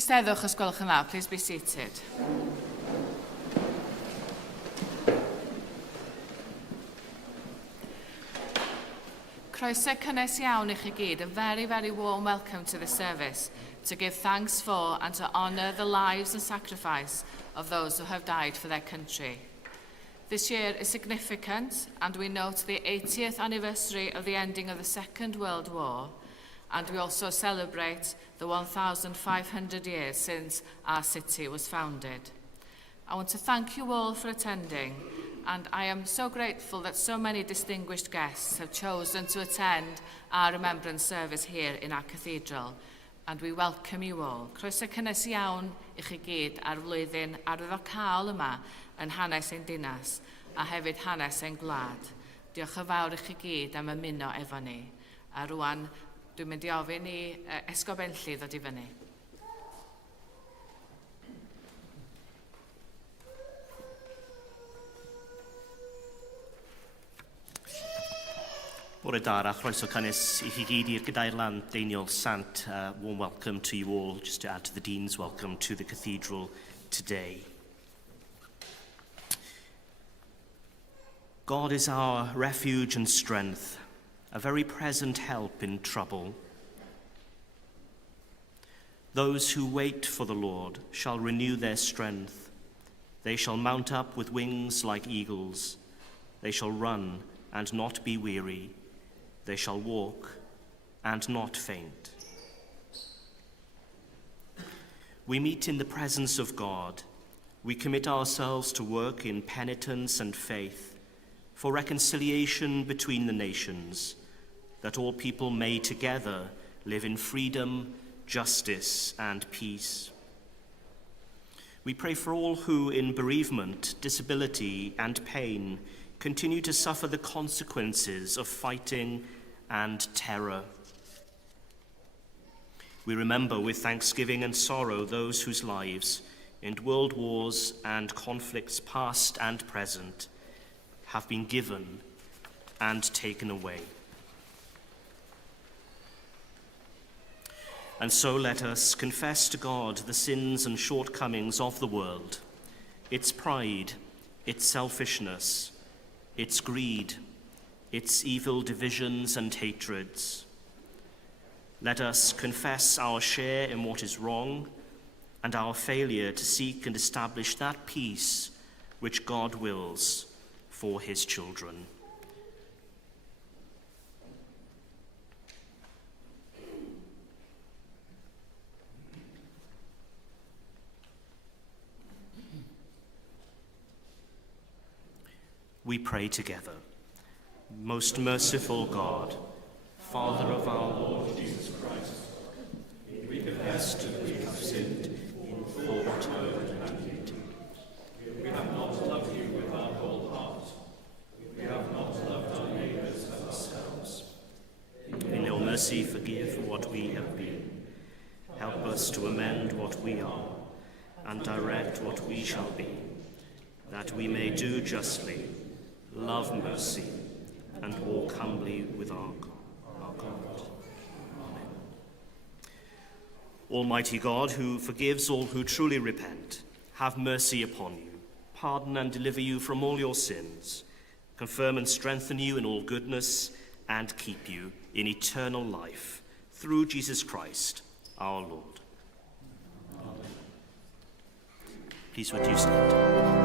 Eisteddwch os gwelwch yn dda, please be seated. Croeso cynnes iawn I chi gyd, a very, very warm welcome to the service to give thanks for and to honour the lives and sacrifice of those who have died for their country. This year is significant, and we note the 80th anniversary of the ending of the Second World War, and we also celebrate the 1,500 years since our city was founded. I want to thank you all for attending, and I am so grateful that so many distinguished guests have chosen to attend our Remembrance service here in our cathedral, and we welcome you all. Croeso cynnes iawn I chi gyd ar flwyddyn arwyddocaol yma yn hanes ein dinas, a hefyd hanes ein gwlad. Diolch yn fawr I chi gyd am ymuno efo ni. A rwan, dwi'n mynd I ofyn I Esgobenlli ddod I fyny. Bore da a chroeso cynnes I chi gyd i'r Gadairlan Deiniol Sant. Warm welcome to you all, just to add to the Dean's welcome to the Cathedral today. God is our refuge and strength, a very present help in trouble. Those who wait for the Lord shall renew their strength. They shall mount up with wings like eagles. They shall run and not be weary. They shall walk and not faint. We meet in the presence of God. We commit ourselves to work in penitence and faith for reconciliation between the nations, that all people may together live in freedom, justice, and peace. We pray for all who, in bereavement, disability, and pain, continue to suffer the consequences of fighting and terror. We remember with thanksgiving and sorrow those whose lives, in world wars and conflicts past and present, have been given and taken away. And so let us confess to God the sins and shortcomings of the world, its pride, its selfishness, its greed, its evil divisions and hatreds. Let us confess our share in what is wrong and our failure to seek and establish that peace which God wills for his children. We pray together. Most merciful God, Father of our Lord Jesus Christ, we confess that we have sinned in thought, word, and deed. We have not loved you with our whole heart. We have not loved our neighbours as ourselves. In your mercy, forgive what we have been. Help us to amend what we are, and direct what we shall be, that we may do justly, love mercy, and walk humbly with our God. Amen. Almighty God, who forgives all who truly repent, have mercy upon you, pardon and deliver you from all your sins, confirm and strengthen you in all goodness, and keep you in eternal life, through Jesus Christ, our Lord. Amen. Please would you stand.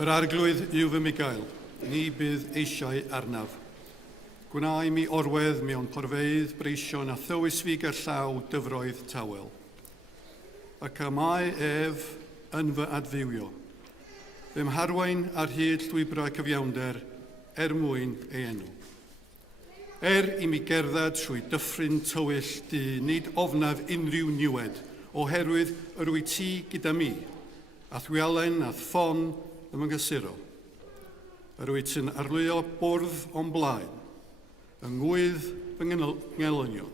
Yr arglwydd yw fy migael, ni bydd eisiau arnaf. Gwnai mi orwedd mewn porfeidd breision a thywys fi gerllaw dyfroedd tawel. Ac y mae ef yn fy adfywio. Fym harwain ar hyd llwybrau cyfiawnder mwyn ei enw. I mi gerdded trwy dyffryn tywyll di nid ofnaf unrhyw niwed, oherwydd yr wyt ti gyda mi, a thwialen a ffon ym yngysuro. Yr wyt yn arlwyo bwrdd o'n blaen, yng ngwydd fy ngelynio,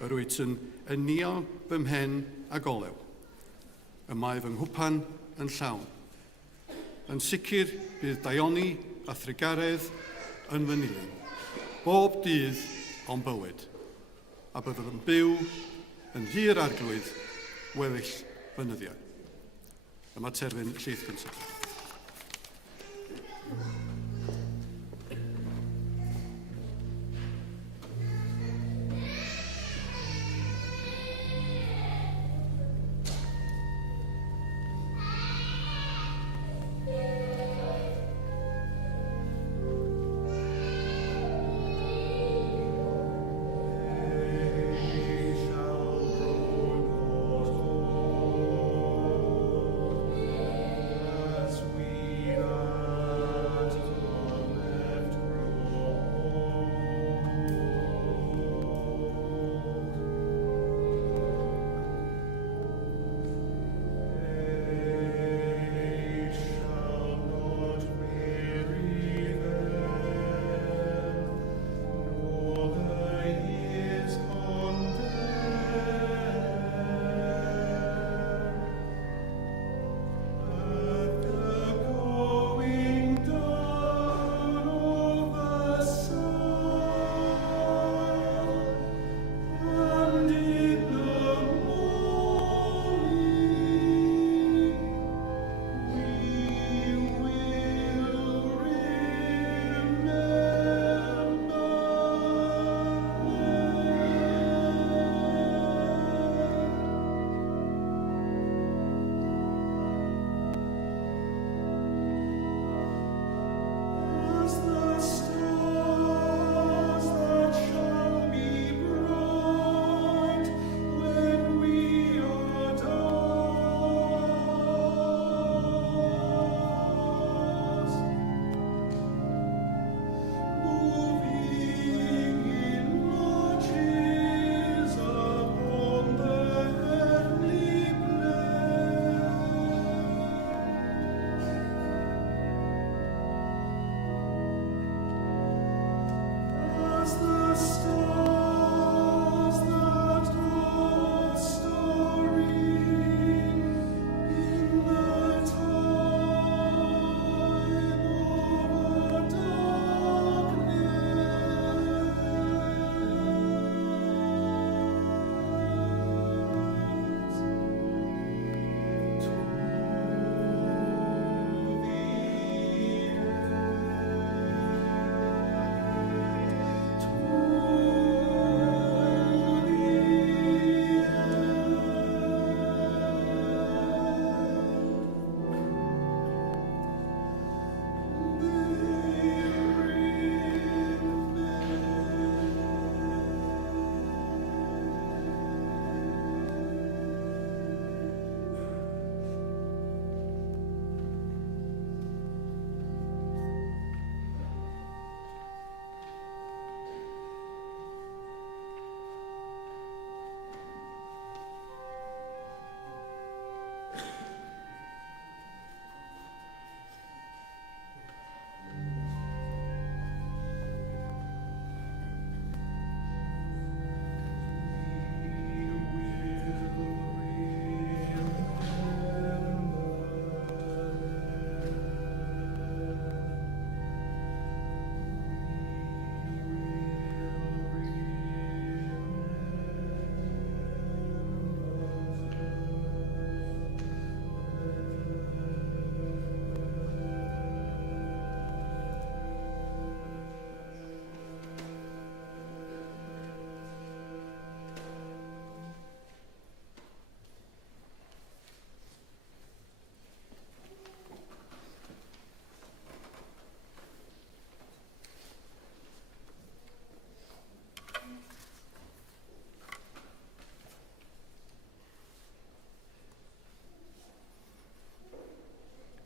yr wyt yn enio fy mhen a golew. Y mae fy nghwpan yn llawn. Yn sicr bydd daioni a thrigaredd yn fy nilyn, bob dydd o'n bywyd, a byddwn yn byw yn hir arglwydd weddill fynyddiau. Yma terfyn llys gyntaf.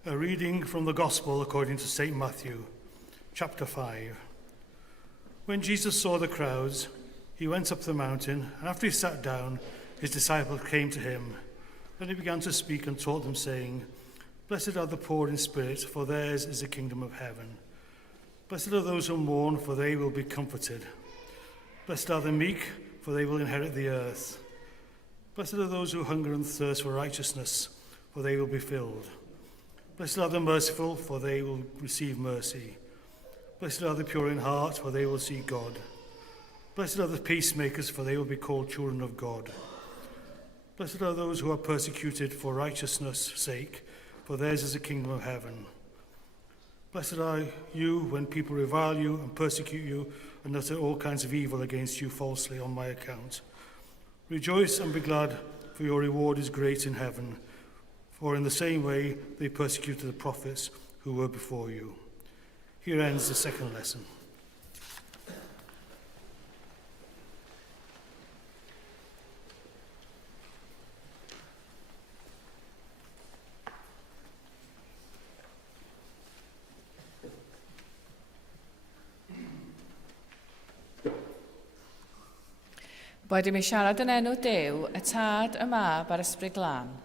A reading from the Gospel according to St. Matthew, chapter 5. When Jesus saw the crowds, he went up the mountain, and after he sat down, his disciples came to him. Then he began to speak and taught them, saying, Blessed are the poor in spirit, for theirs is the kingdom of heaven. Blessed are those who mourn, for they will be comforted. Blessed are the meek, for they will inherit the earth. Blessed are those who hunger and thirst for righteousness, for they will be filled. Blessed are the merciful, for they will receive mercy. Blessed are the pure in heart, for they will see God. Blessed are the peacemakers, for they will be called children of God. Blessed are those who are persecuted for righteousness' sake, for theirs is the kingdom of heaven. Blessed are you when people revile you and persecute you and utter all kinds of evil against you falsely on my account. Rejoice and be glad, for your reward is great in heaven. For in the same way they persecuted the prophets who were before you. Here ends the second lesson. Boed i mi siarad yn enw Duw, y Tad, y Mab a'r Ysbryd Glân.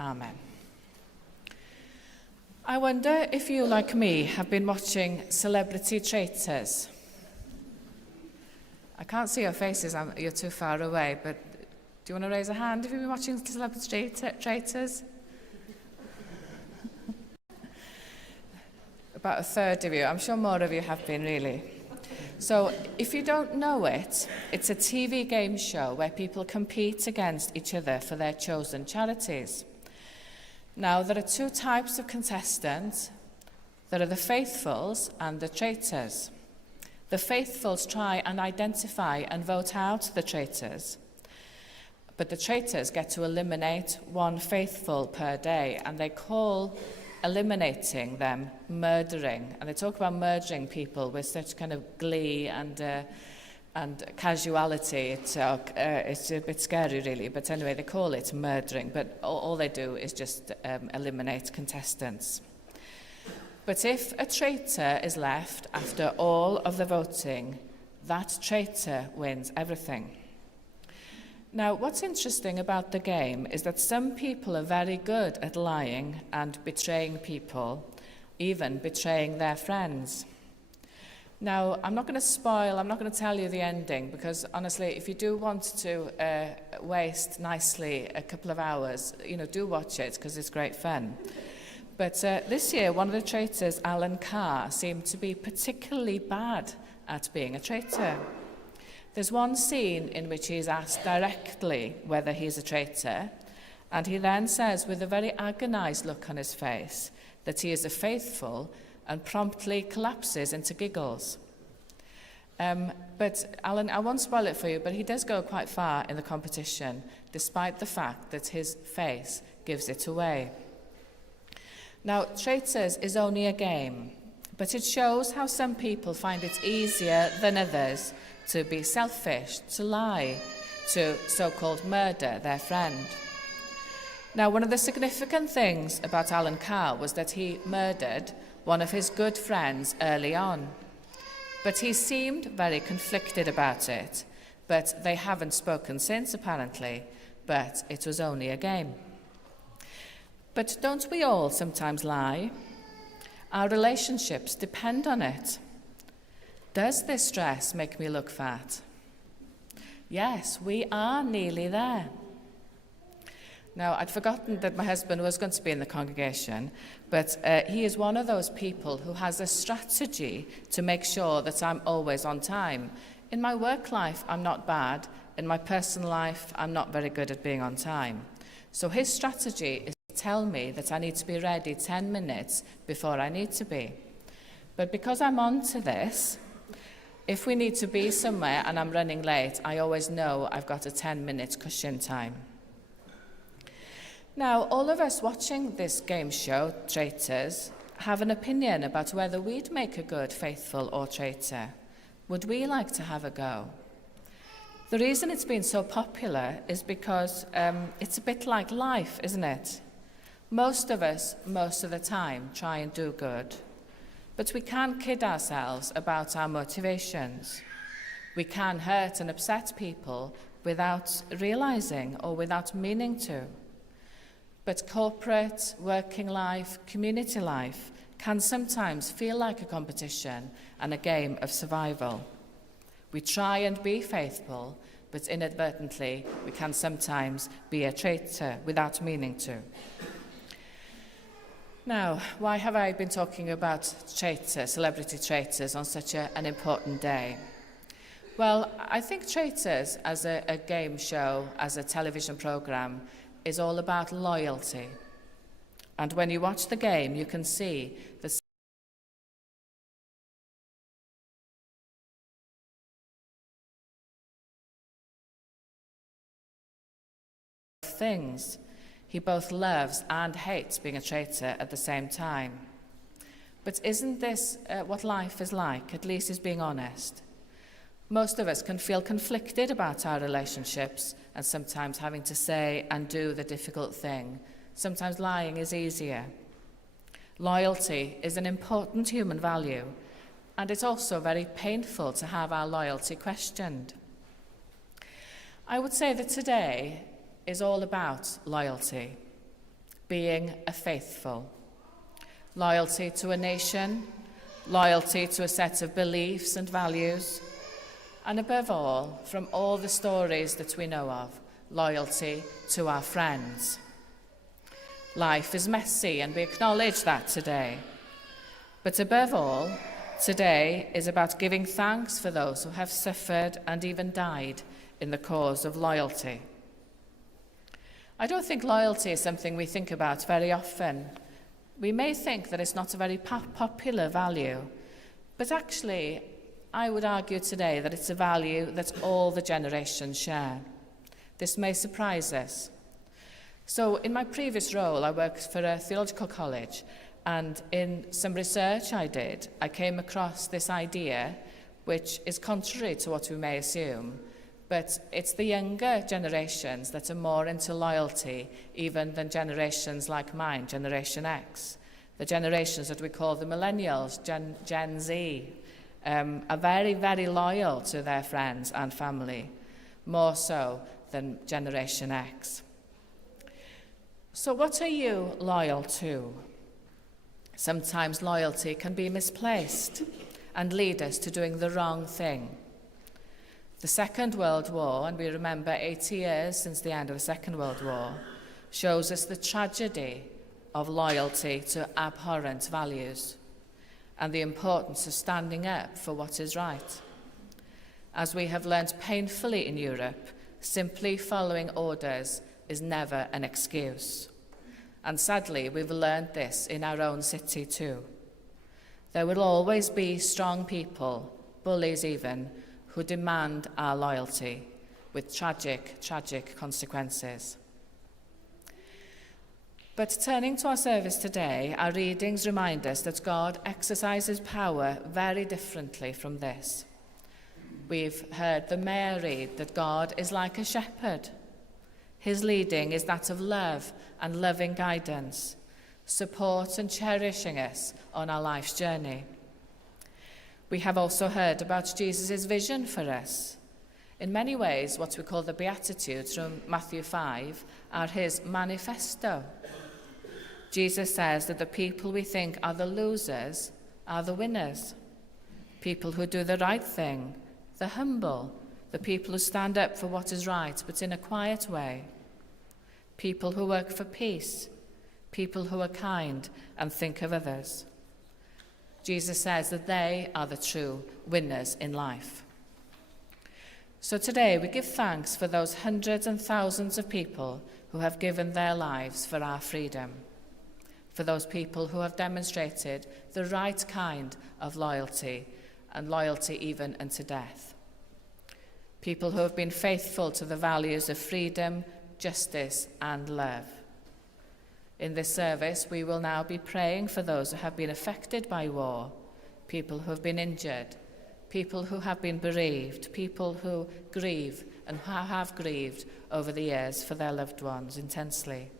Amen. I wonder if you, like me, have been watching Celebrity Traitors. I can't see your faces, you're too far away, but do you want to raise a hand if you've been watching Celebrity Traitors? About a third of you. I'm sure more of you have been, really. So, if you don't know it, it's a TV game show where people compete against each other for their chosen charities. Now, there are two types of contestants. There are the faithfuls and the traitors. The faithfuls try and identify and vote out the traitors. But the traitors get to eliminate one faithful per day, and they call eliminating them murdering. And they talk about murdering people with such kind of glee and casuality. It's a bit scary, really. But anyway, they call it murdering. But all they do is just eliminate contestants. But if a traitor is left after all of the voting, that traitor wins everything. Now, what's interesting about the game is that some people are very good at lying and betraying people, even betraying their friends. Now, I'm not going to tell you the ending, because honestly, if you do want to waste nicely a couple of hours, do watch it, because it's great fun. But this year, one of the traitors, Alan Carr, seemed to be particularly bad at being a traitor. There's one scene in which he is asked directly whether he's a traitor, and he then says with a very agonised look on his face that he is a faithful, and promptly collapses into giggles. But Alan, I won't spoil it for you, but he does go quite far in the competition, despite the fact that his face gives it away. Now, Traitors is only a game, but it shows how some people find it easier than others to be selfish, to lie, to so-called murder their friend. Now, one of the significant things about Alan Carr was that he murdered one of his good friends early on. But he seemed very conflicted about it. But they haven't spoken since, apparently. But it was only a game. But don't we all sometimes lie? Our relationships depend on it. Does this dress make me look fat? Yes, we are nearly there. Now, I'd forgotten that my husband was going to be in the congregation, but he is one of those people who has a strategy to make sure that I'm always on time. In my work life, I'm not bad. In my personal life, I'm not very good at being on time. So his strategy is to tell me that I need to be ready 10 minutes before I need to be. But because I'm on to this, if we need to be somewhere and I'm running late, I always know I've got a 10-minute cushion time. Now, all of us watching this game show, Traitors, have an opinion about whether we'd make a good, faithful or traitor. Would we like to have a go? The reason it's been so popular is because it's a bit like life, isn't it? Most of us, most of the time, try and do good, but we can kid ourselves about our motivations. We can hurt and upset people without realising or without meaning to. But corporate, working life, community life can sometimes feel like a competition and a game of survival. We try and be faithful, but inadvertently we can sometimes be a traitor without meaning to. Now, why have I been talking about traitors, celebrity traitors, on such an important day? Well, I think Traitors, as a game show, as a television programme, is all about loyalty. And when you watch the game, you can see the things. He both loves and hates being a traitor at the same time. But isn't this what life is like, at least is being honest? Most of us can feel conflicted about our relationships and sometimes having to say and do the difficult thing. Sometimes lying is easier. Loyalty is an important human value, and it's also very painful to have our loyalty questioned. I would say that today is all about loyalty, being a faithful. Loyalty to a nation, loyalty to a set of beliefs and values, and above all, from all the stories that we know of, loyalty to our friends. Life is messy, and we acknowledge that today. But above all, today is about giving thanks for those who have suffered and even died in the cause of loyalty. I don't think loyalty is something we think about very often. We may think that it's not a very popular value, but actually, I would argue today that it's a value that all the generations share. This may surprise us. So, in my previous role, I worked for a theological college, and in some research I did, I came across this idea, which is contrary to what we may assume, but it's the younger generations that are more into loyalty even than generations like mine, Generation X. The generations that we call the millennials, Gen Z, are very, very loyal to their friends and family, more so than Generation X. So what are you loyal to? Sometimes loyalty can be misplaced and lead us to doing the wrong thing. The Second World War, and we remember 80 years since the end of the Second World War, shows us the tragedy of loyalty to abhorrent values and the importance of standing up for what is right. As we have learned painfully in Europe, simply following orders is never an excuse. And sadly, we've learned this in our own city too. There will always be strong people, bullies even, who demand our loyalty with tragic, tragic consequences. But turning to our service today, our readings remind us that God exercises power very differently from this. We've heard the mayor read that God is like a shepherd. His leading is that of love and loving guidance, support and cherishing us on our life's journey. We have also heard about Jesus' vision for us. In many ways, what we call the Beatitudes from Matthew 5 are his manifesto. Jesus says that the people we think are the losers are the winners. People who do the right thing, the humble, the people who stand up for what is right but in a quiet way. People who work for peace, people who are kind and think of others. Jesus says that they are the true winners in life. So today we give thanks for those hundreds and thousands of people who have given their lives for our freedom, for those people who have demonstrated the right kind of loyalty, and loyalty even unto death. People who have been faithful to the values of freedom, justice, and love. In this service, we will now be praying for those who have been affected by war, people who have been injured, people who have been bereaved, people who grieve and have grieved over the years for their loved ones intensely.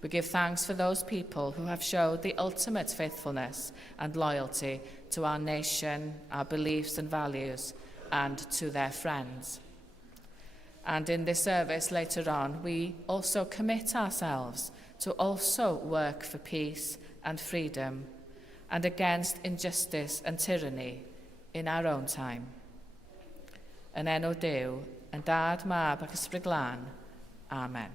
We give thanks for those people who have showed the ultimate faithfulness and loyalty to our nation, our beliefs and values, and to their friends. And in this service later on, we also commit ourselves to also work for peace and freedom and against injustice and tyranny in our own time. Yn enw Duw, yn Dad, Mab ac Ysbryd Glân. Amen.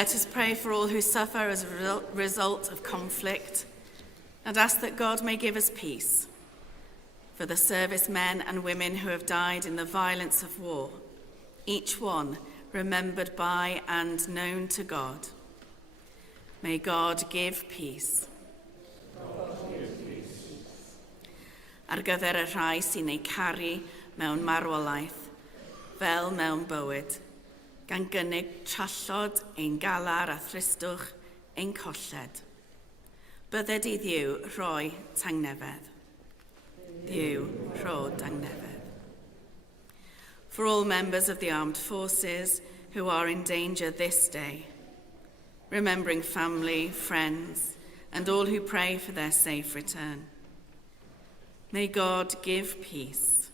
Let us pray for all who suffer as a result of conflict and ask that God may give us peace. For the servicemen and women who have died in the violence of war, each one remembered by and known to God. May God give peace. Ar gyfer y rhai sy'n ei caru mewn marwolaeth, fel mewn bywyd, gan gynnig trallod ein galar a thristwch ein colled. Bydded I Dduw rhoi tangnefedd. Dduw rho tangnefedd. For all members of the armed forces who are in danger this day, remembering family, friends, and all who pray for their safe return. May God give peace.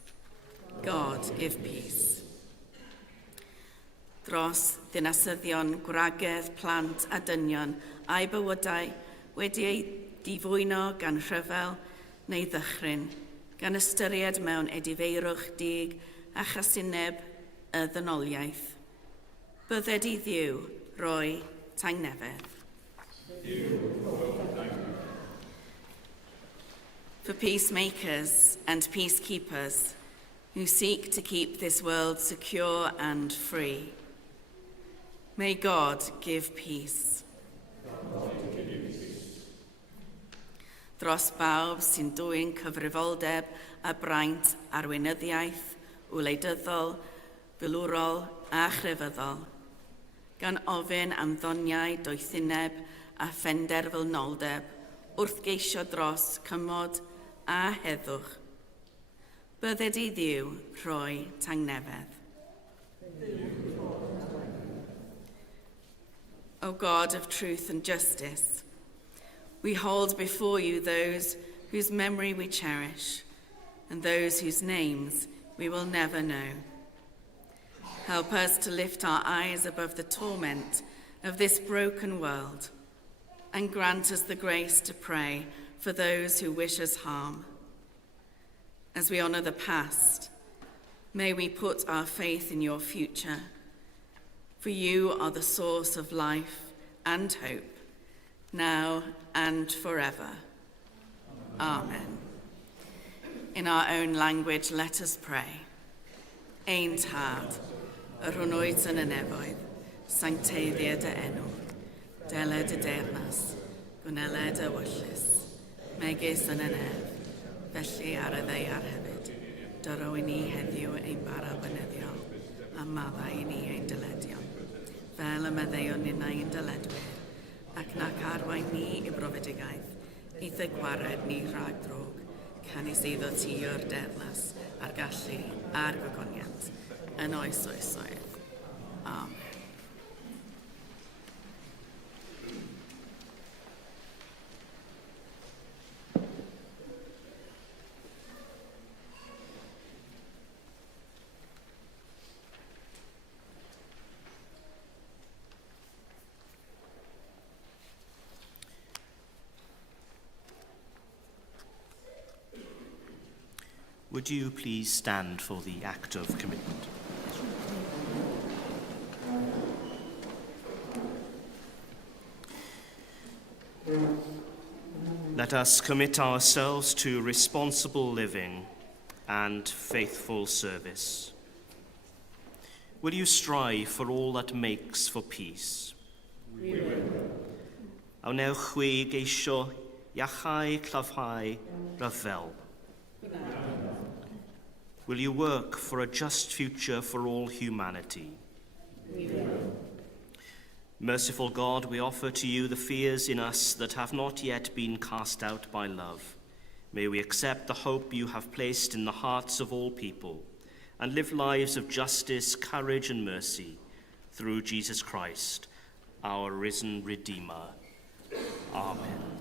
God give peace. Dros ddinasyddion, gwragedd, plant a dynion a'i bywydau wedi ei difwyno gan rhyfel neu ddychryn, gan ystyried mewn edifeirwch dig a chasineb y ddynoliaeth. Bydded i Dduw roi tangnefedd. For peacemakers and peacekeepers who seek to keep this world secure and free, may God give peace. Dros bawb sy'n dwyn cyfrifoldeb a braint arweinyddiaeth, wleidyddol, filwrol a chrefyddol, gan ofyn am ddoniau doethineb a phenderfynoldeb wrth geisio dros cymod a heddwch. Bydded i Dduw rhoi tangnefedd. O God of truth and justice, we hold before you those whose memory we cherish and those whose names we will never know. Help us to lift our eyes above the torment of this broken world and grant us the grace to pray for those who wish us harm. As we honor the past, may we put our faith in your future, for you are the source of life and hope, now and forever. Amen. In our own language, let us pray. Ein tad, yr hwnnwyd yn y nefoedd, sancteiddiad y enw, deled y deyrnas, gwneled y wyllus, megis yn y nef, felly ar y ddeiar hefyd, dyro i ni heddiw ein bara bynyddiol, a maddau i ni ein dyledion, fel y meddeion ni'n ein dyledwyr, ac nac arwain ni i brofedigaeth, eith y gwared ni rhag drog, canis eiddo ti o'r derlas, a'r gallu, a'r gogoniant, yn oes oesoedd. Amen. Would you please stand for the act of commitment? Let us commit ourselves to responsible living and faithful service. Will you strive for all that makes for peace? We will. Awnewch chwi geisio iachau, clafhau, rhyfel. Will you work for a just future for all humanity? We will. Merciful God, we offer to you the fears in us that have not yet been cast out by love. May we accept the hope you have placed in the hearts of all people and live lives of justice, courage, and mercy through Jesus Christ, our risen Redeemer. Amen.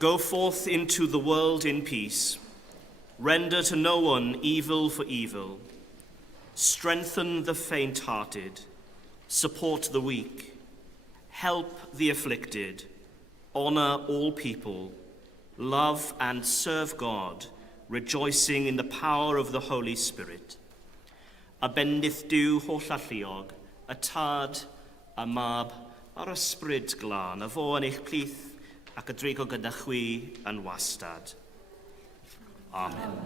Go forth into the world in peace. Render to no one evil for evil. Strengthen the faint-hearted. Support the weak. Help the afflicted. Honor all people. Love and serve God, rejoicing in the power of the Holy Spirit. A bendith Duw holl alluog, y tad, y mab, a'r ysbryd glân, a fo yn eich plith ac y dreigo gyda chwi yn wastad. Amen.